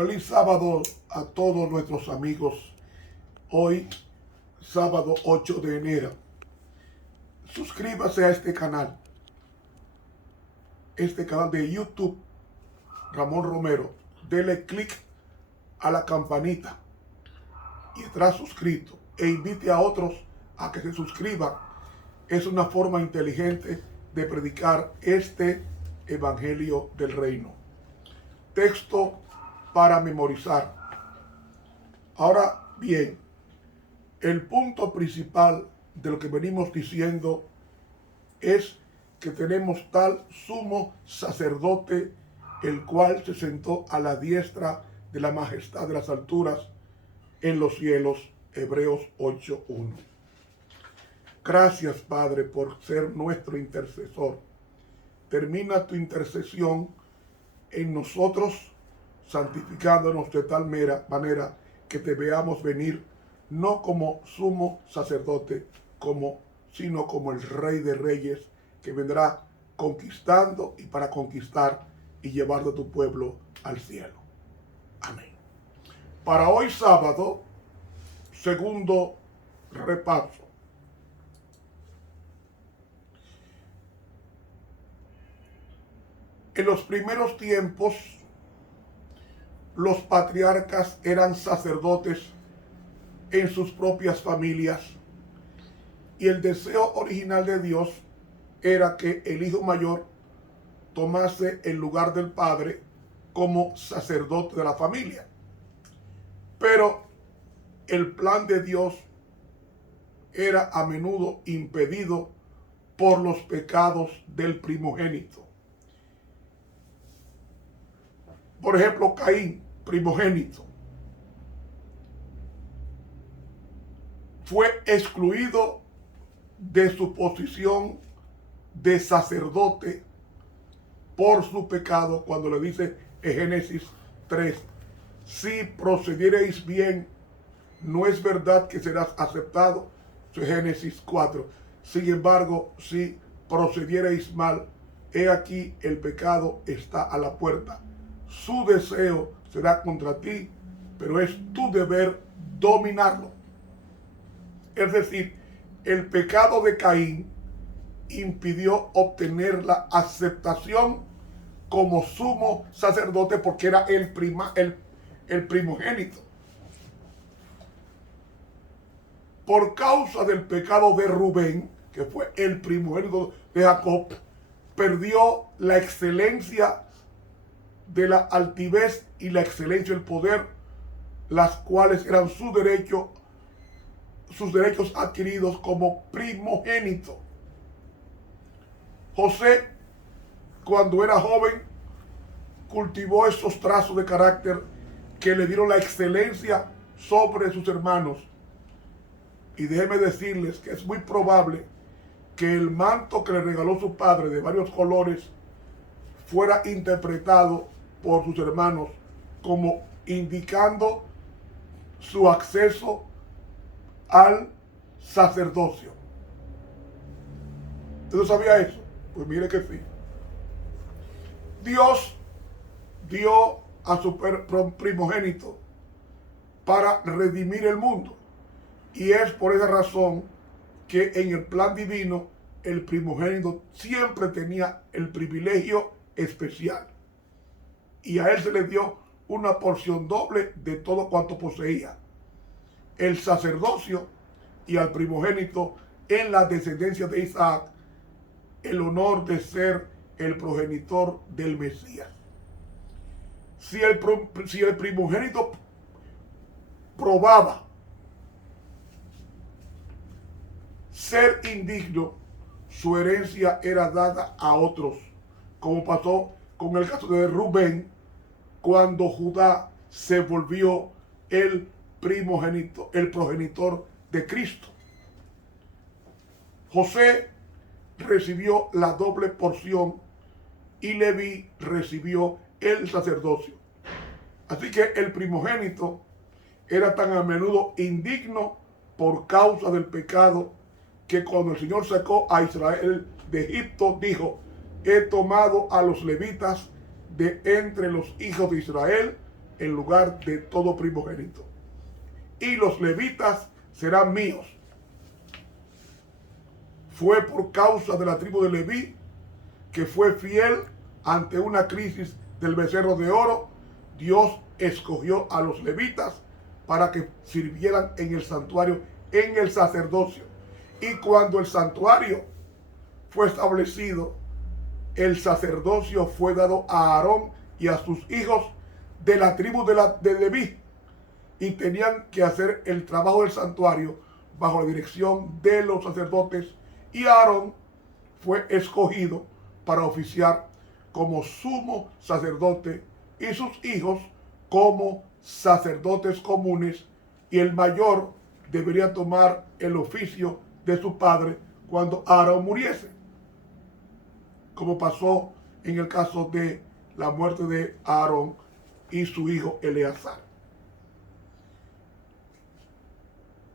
Feliz sábado a todos nuestros amigos. Hoy, sábado 8 de enero. Suscríbase a este canal de YouTube, Ramón Romero. Dele clic a la campanita y estará suscrito. E invite a otros a que se suscriban. Es una forma inteligente de predicar este evangelio del reino. Texto para memorizar. Ahora bien, el punto principal de lo que venimos diciendo es que tenemos tal sumo sacerdote, el cual se sentó a la diestra de la majestad de las alturas en los cielos. Hebreos 8:1. Gracias, Padre, por ser nuestro intercesor. Termina tu intercesión en nosotros, santificándonos de tal manera que te veamos venir no como sumo sacerdote, sino como el Rey de Reyes, que vendrá conquistando y para conquistar y llevar de tu pueblo al cielo. Amén. Para hoy sábado, segundo repaso. En los primeros tiempos, los patriarcas eran sacerdotes en sus propias familias, y el deseo original de Dios era que el hijo mayor tomase el lugar del padre como sacerdote de la familia. Pero el plan de Dios era a menudo impedido por los pecados del primogénito. Por ejemplo, Caín, primogénito, fue excluido de su posición de sacerdote por su pecado, cuando le dice en Génesis 3, si procediereis bien, no es verdad que serás aceptado. Génesis 4, sin embargo, si procediereis mal, he aquí el pecado está a la puerta. Su deseo será contra ti, pero es tu deber dominarlo. Es decir, el pecado de Caín impidió obtener la aceptación como sumo sacerdote, porque era el primogénito. Por causa del pecado de Rubén, que fue el primogénito de Jacob, perdió la excelencia de la altivez y la excelencia del poder, las cuales eran sus derechos adquiridos como primogénito. José, cuando era joven, cultivó esos trazos de carácter que le dieron la excelencia sobre sus hermanos. Y déjenme decirles que es muy probable que el manto que le regaló su padre de varios colores fuera interpretado por sus hermanos como indicando su acceso al sacerdocio. ¿Usted no sabía eso? Pues mire que sí. Dios dio a su primogénito para redimir el mundo. Y es por esa razón que en el plan divino el primogénito siempre tenía el privilegio especial. Y a él se le dio una porción doble de todo cuanto poseía. El sacerdocio, y al primogénito en la descendencia de Isaac el honor de ser el progenitor del Mesías. Si el primogénito probaba ser indigno, su herencia era dada a otros, como pasó con el caso de Rubén, cuando Judá se volvió el primogénito, el progenitor de Cristo. José recibió la doble porción y Leví recibió el sacerdocio. Así que el primogénito era tan a menudo indigno por causa del pecado, que cuando el Señor sacó a Israel de Egipto, dijo: he tomado a los levitas de entre los hijos de Israel en lugar de todo primogénito. Y los levitas serán míos. Fue por causa de la tribu de Leví, que fue fiel ante una crisis del becerro de oro. Dios escogió a los levitas para que sirvieran en el santuario, en el sacerdocio. Y cuando el santuario fue establecido, el sacerdocio fue dado a Aarón y a sus hijos de la tribu de Leví, y tenían que hacer el trabajo del santuario bajo la dirección de los sacerdotes, y Aarón fue escogido para oficiar como sumo sacerdote y sus hijos como sacerdotes comunes, y el mayor debería tomar el oficio de su padre cuando Aarón muriese, como pasó en el caso de la muerte de Aarón y su hijo Eleazar.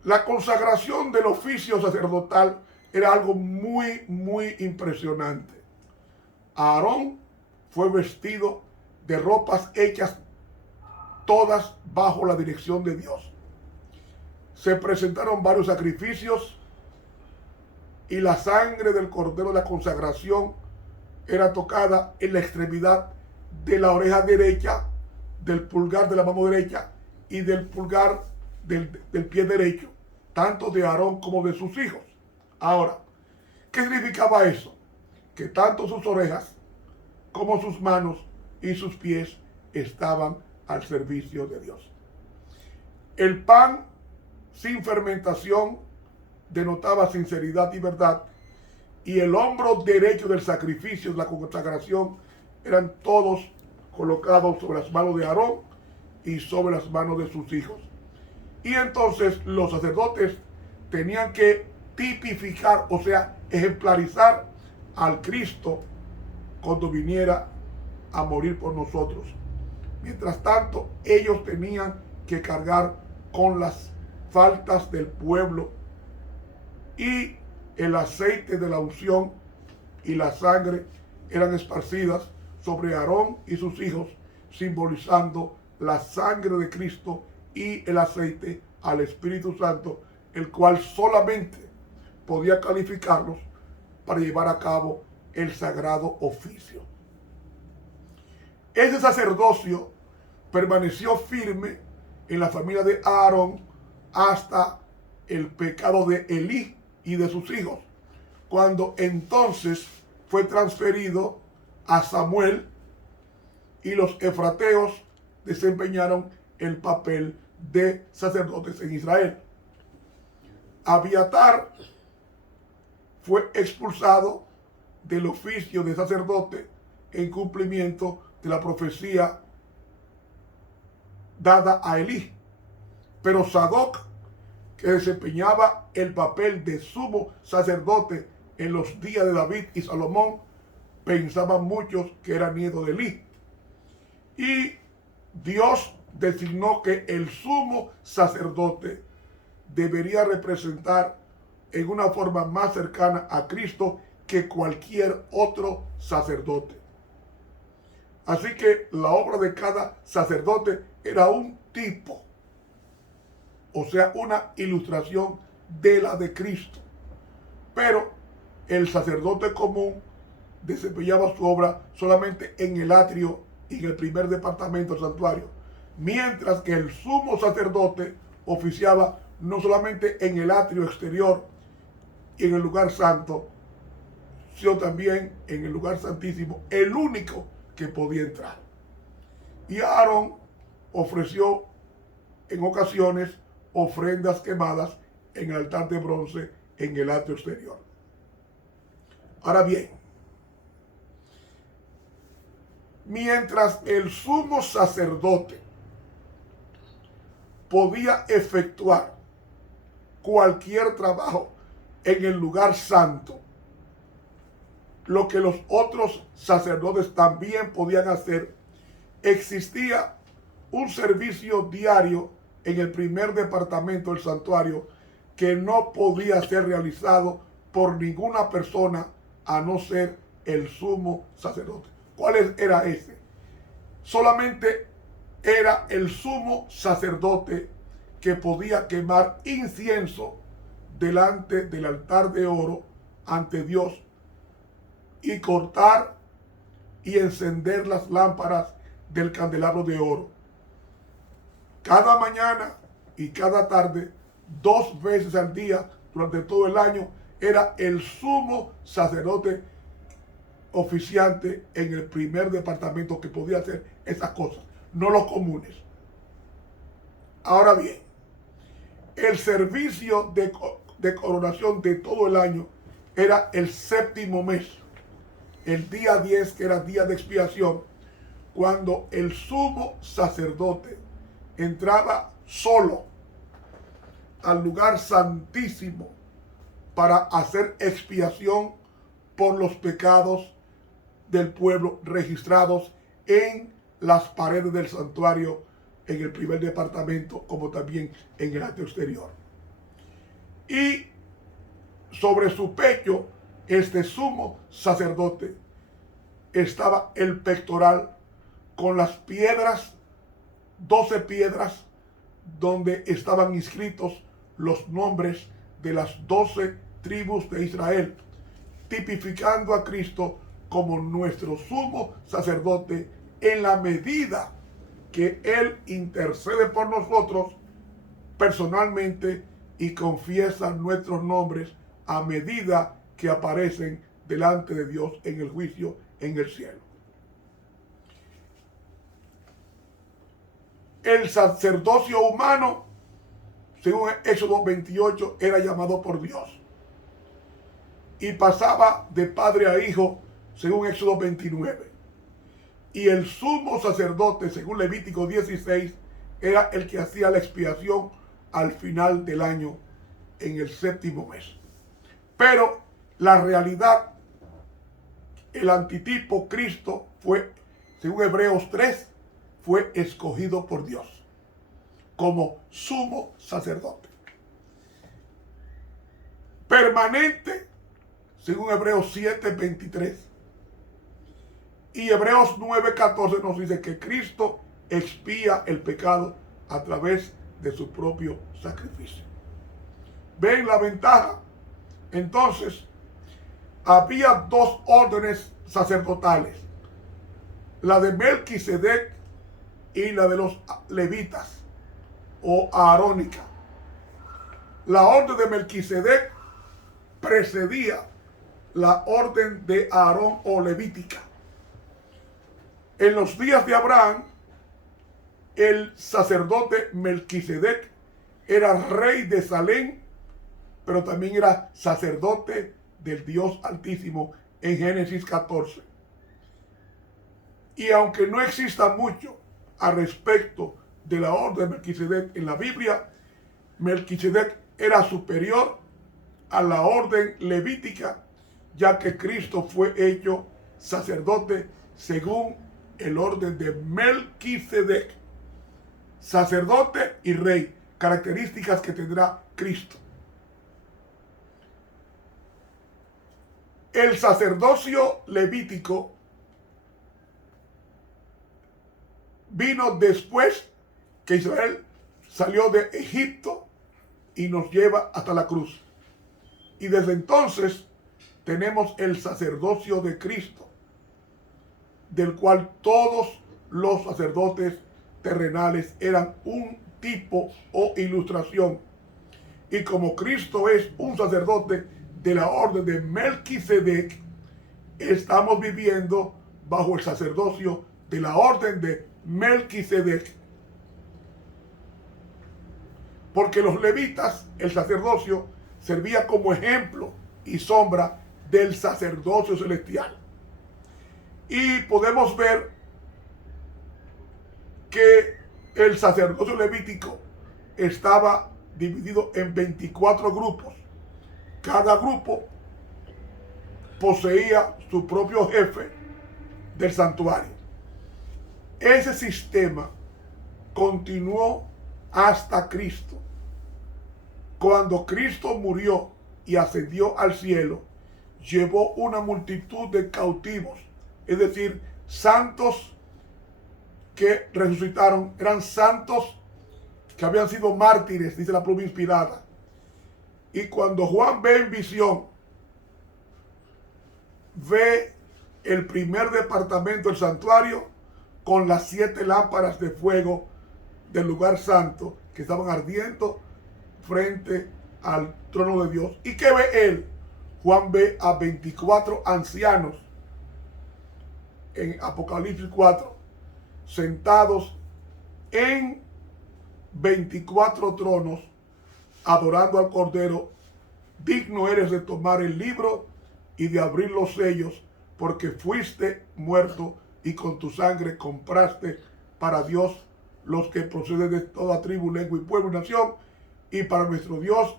La consagración del oficio sacerdotal era algo muy impresionante. Aarón fue vestido de ropas hechas todas bajo la dirección de Dios. Se presentaron varios sacrificios y la sangre del cordero de la consagración era tocada en la extremidad de la oreja derecha, del pulgar de la mano derecha y del pulgar del pie derecho, tanto de Aarón como de sus hijos. Ahora, ¿qué significaba eso? Que tanto sus orejas como sus manos y sus pies estaban al servicio de Dios. El pan sin fermentación denotaba sinceridad y verdad, y el hombro derecho del sacrificio de la consagración eran todos colocados sobre las manos de Aarón y sobre las manos de sus hijos. Y entonces los sacerdotes tenían que tipificar, o sea, ejemplarizar al Cristo cuando viniera a morir por nosotros. Mientras tanto, ellos tenían que cargar con las faltas del pueblo, y el aceite de la unción y la sangre eran esparcidas sobre Aarón y sus hijos, simbolizando la sangre de Cristo y el aceite al Espíritu Santo, el cual solamente podía calificarlos para llevar a cabo el sagrado oficio. Ese sacerdocio permaneció firme en la familia de Aarón hasta el pecado de Elí y de sus hijos, cuando entonces fue transferido a Samuel, y los efrateos desempeñaron el papel de sacerdotes en Israel. Abiatar fue expulsado del oficio de sacerdote en cumplimiento de la profecía dada a Elí, pero Sadoc, que desempeñaba el papel de sumo sacerdote en los días de David y Salomón, pensaban muchos que era nieto de Elí. Y Dios designó que el sumo sacerdote debería representar en una forma más cercana a Cristo que cualquier otro sacerdote. Así que la obra de cada sacerdote era un tipo, o sea, una ilustración de la de Cristo. Pero el sacerdote común desempeñaba su obra solamente en el atrio y en el primer departamento del santuario, mientras que el sumo sacerdote oficiaba no solamente en el atrio exterior y en el lugar santo, sino también en el lugar santísimo, el único que podía entrar. Y Aarón ofreció en ocasiones ofrendas quemadas en el altar de bronce en el atrio exterior. Ahora bien, mientras el sumo sacerdote podía efectuar cualquier trabajo en el lugar santo, lo que los otros sacerdotes también podían hacer, existía un servicio diario en el primer departamento del santuario que no podía ser realizado por ninguna persona a no ser el sumo sacerdote. ¿Cuál era ese? Solamente era el sumo sacerdote que podía quemar incienso delante del altar de oro ante Dios y cortar y encender las lámparas del candelabro de oro. Cada mañana y cada tarde, 2 veces al día, durante todo el año, era el sumo sacerdote oficiante en el primer departamento que podía hacer esas cosas, no los comunes. Ahora bien, el servicio de coronación de todo el año era el 7º mes, el día 10, que era día de expiación, cuando el sumo sacerdote entraba solo al lugar santísimo para hacer expiación por los pecados del pueblo registrados en las paredes del santuario, en el primer departamento, como también en el atrio exterior. Y sobre su pecho, este sumo sacerdote, estaba el pectoral con las piedras, 12 piedras, donde estaban inscritos los nombres de las 12 tribus de Israel, tipificando a Cristo como nuestro sumo sacerdote en la medida que Él intercede por nosotros personalmente y confiesa nuestros nombres a medida que aparecen delante de Dios en el juicio en el cielo. El sacerdocio humano, según Éxodo 28, era llamado por Dios y pasaba de padre a hijo, según Éxodo 29. Y el sumo sacerdote, según Levítico 16, era el que hacía la expiación al final del año, en el 7º mes. Pero la realidad, el antitipo, Cristo, fue, según Hebreos 3, fue escogido por Dios como sumo sacerdote permanente, según Hebreos 7:23. Y Hebreos 9:14 nos dice que Cristo expía el pecado a través de su propio sacrificio. ¿Ven la ventaja? Entonces, había 2 órdenes sacerdotales: la de Melquisedec y la de los levitas o arónica. La orden de Melquisedec precedía la orden de Aarón o levítica. En los días de Abraham, el sacerdote Melquisedec era rey de Salem, pero también era sacerdote del Dios Altísimo en Génesis 14. Y aunque no exista mucho al respecto de la orden de Melquisedec en la Biblia, Melquisedec era superior a la orden levítica, ya que Cristo fue hecho sacerdote según el orden de Melquisedec, sacerdote y rey, características que tendrá Cristo. El sacerdocio levítico vino después que Israel salió de Egipto y nos lleva hasta la cruz. Y desde entonces tenemos el sacerdocio de Cristo, del cual todos los sacerdotes terrenales eran un tipo o ilustración. Y como Cristo es un sacerdote de la orden de Melquisedec, estamos viviendo bajo el sacerdocio de la orden de Melquisedec. Porque los levitas, el sacerdocio, servía como ejemplo y sombra del sacerdocio celestial. Y podemos ver que el sacerdocio levítico estaba dividido en 24 grupos. Cada grupo poseía su propio jefe del santuario. Ese sistema continuó hasta Cristo. Cuando Cristo murió y ascendió al cielo, llevó una multitud de cautivos, es decir, santos que resucitaron eran santos que habían sido mártires, dice la pluma inspirada. Y cuando Juan ve en visión, ve el primer departamento del santuario con las 7 lámparas de fuego del lugar santo que estaban ardiendo frente al trono de Dios. ¿Y qué ve él? Juan ve a 24 ancianos en Apocalipsis 4, sentados en 24 tronos, adorando al Cordero. Digno eres de tomar el libro y de abrir los sellos, porque fuiste muerto y con tu sangre compraste para Dios los que proceden de toda tribu, lengua y pueblo y nación, y para nuestro Dios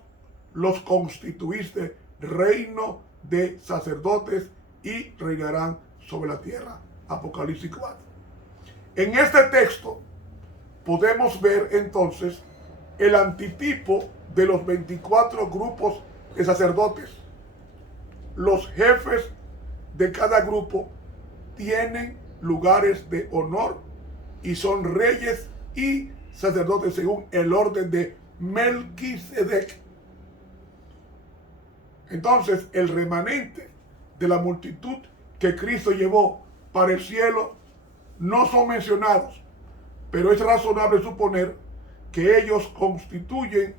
los constituiste reino de sacerdotes y reinarán sobre la tierra. Apocalipsis 4. En este texto podemos ver entonces el antitipo de los 24 grupos de sacerdotes. Los jefes de cada grupo tienen lugares de honor y son reyes y sacerdotes según el orden de Melquisedec. Entonces, el remanente de la multitud que Cristo llevó para el cielo no son mencionados, pero es razonable suponer que ellos constituyen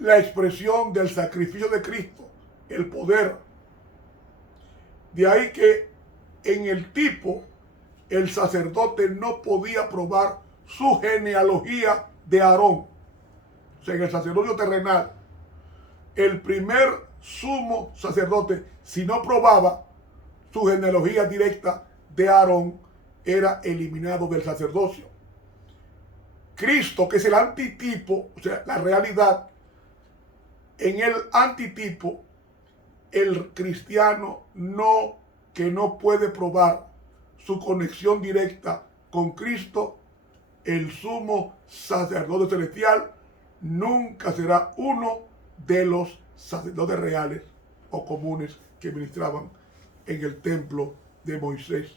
la expresión del sacrificio de Cristo, el poder. De ahí que en el tipo el sacerdote no podía probar su genealogía de Aarón. O sea, en el sacerdocio terrenal, el primer sumo sacerdote, si no probaba su genealogía directa de Aarón, era eliminado del sacerdocio. Cristo, que es el antitipo, o sea, la realidad, en el antitipo, el cristiano que no puede probar su conexión directa con Cristo, el sumo sacerdote celestial, nunca será uno de los sacerdotes reales o comunes que ministraban en el templo de Moisés.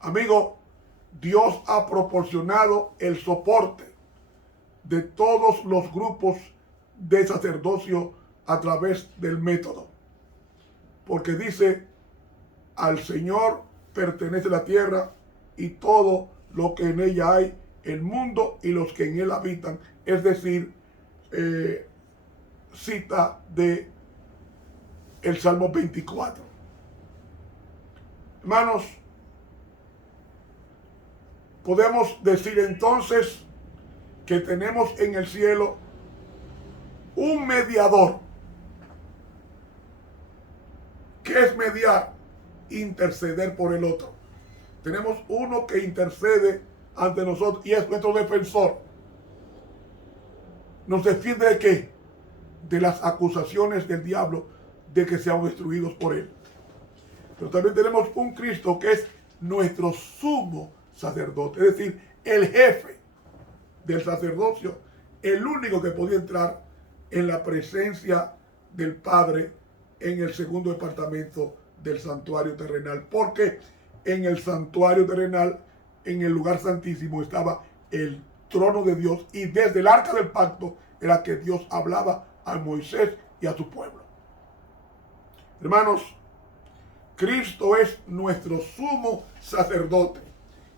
Amigo, Dios ha proporcionado el soporte de todos los grupos de sacerdocio a través del método. Porque dice, al Señor pertenece la tierra y todo lo que en ella hay, el mundo y los que en él habitan. Es decir, cita de el Salmo 24. Hermanos, podemos decir entonces que tenemos en el cielo un mediador. ¿Qué es mediar? Interceder por el otro. Tenemos uno que intercede ante nosotros y es nuestro defensor. ¿Nos defiende de qué? De las acusaciones del diablo de que seamos destruidos por él. Pero también tenemos un Cristo que es nuestro sumo sacerdote, es decir, el jefe del sacerdocio, el único que podía entrar en la presencia del Padre en el segundo departamento del santuario terrenal, porque en el santuario terrenal, en el lugar santísimo, estaba el trono de Dios, y desde el arca del pacto era que Dios hablaba a Moisés y a su pueblo. Hermanos, Cristo es nuestro sumo sacerdote,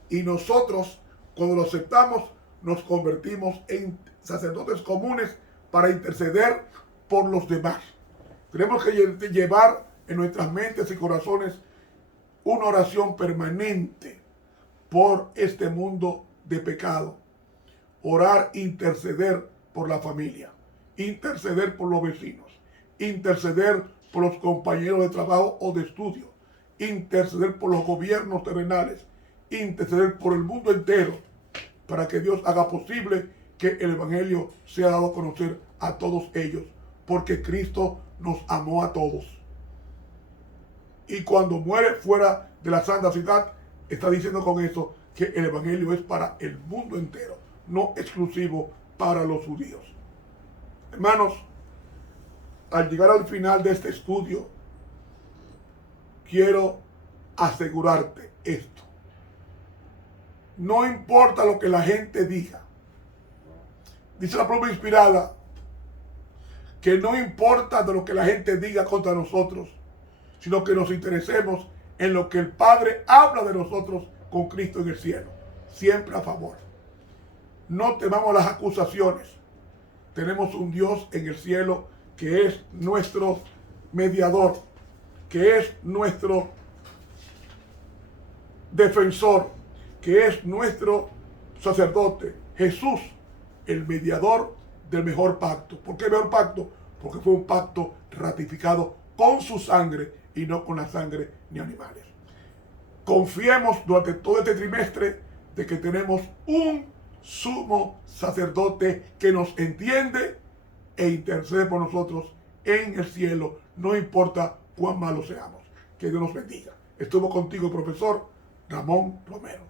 y nosotros, cuando lo aceptamos, nos convertimos en sacerdotes comunes para interceder por los demás. Tenemos que llevar en nuestras mentes y corazones una oración permanente por este mundo de pecado. Orar, interceder por la familia, interceder por los vecinos, interceder por los compañeros de trabajo o de estudio, interceder por los gobiernos terrenales, interceder por el mundo entero, para que Dios haga posible que el Evangelio sea dado a conocer a todos ellos, porque Cristo nos amó a todos. Y cuando muere fuera de la santa ciudad, está diciendo con eso que el Evangelio es para el mundo entero, no exclusivo para los judíos. Hermanos, al llegar al final de este estudio, quiero asegurarte esto. No importa lo que la gente diga. Dice la pluma inspirada que no importa de lo que la gente diga contra nosotros, sino que nos interesemos en lo que el Padre habla de nosotros con Cristo en el cielo. Siempre a favor. No temamos las acusaciones. Tenemos un Dios en el cielo que es nuestro mediador, que es nuestro defensor, que es nuestro sacerdote. Jesús, el mediador del mejor pacto. ¿Por qué mejor pacto? Porque fue un pacto ratificado con su sangre y no con la sangre ni animales. Confiemos durante todo este trimestre de que tenemos un sumo sacerdote que nos entiende e intercede por nosotros en el cielo, no importa cuán malos seamos. Que Dios nos bendiga. Estuvo contigo el profesor Ramón Romero.